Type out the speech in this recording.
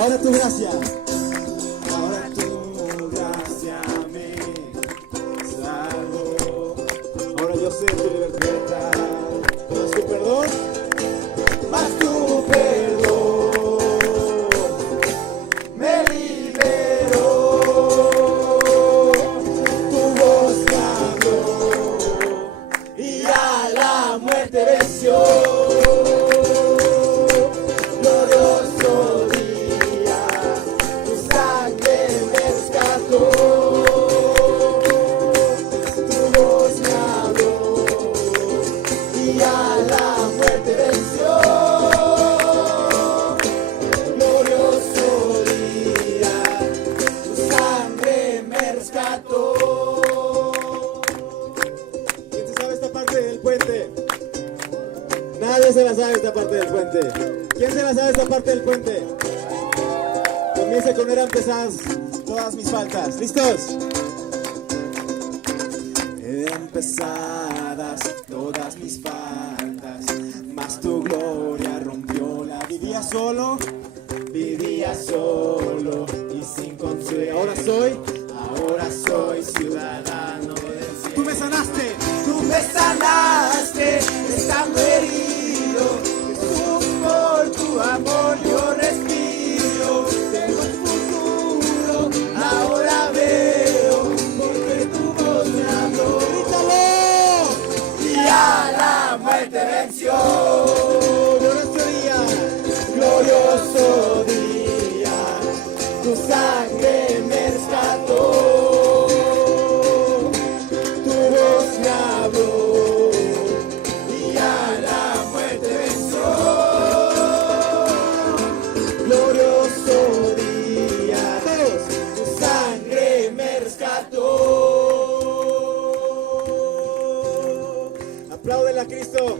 Ahora tu gracia. Ahora tu gracia me salvó. Ahora yo sé tu libertad. Más tu perdón. Mas tu perdón me liberó. Tu voz me habló y a la muerte venció. Glorioso día, tu sangre me rescató. Tu voz me habló y a la muerte venció. Glorioso día, tu sangre me rescató. ¿Quién se sabe esta parte del puente? Nadie se la sabe esta parte del puente. ¿Quién se la sabe esta parte del puente? Comienza con eran pesadas todas mis faltas. ¿Listos? Eran pesadas todas mis faltas, mas tu gloria rompió la vida. Vivía solo y sin consuelo. Ahora soy ciudadano del cielo. Tú me sanaste. Tú me sanaste, estando herido. Jesús, por tu amor yo respiro. Tengo un futuro, ahora veo, porque tu voz me habló. ¡Grítalo! Y a la muerte venció. Glorioso día. Glorioso día, tu sangre me rescató. Tu voz me habló y a la muerte venció. Glorioso día, tu sangre me rescató. Apláudele a Cristo.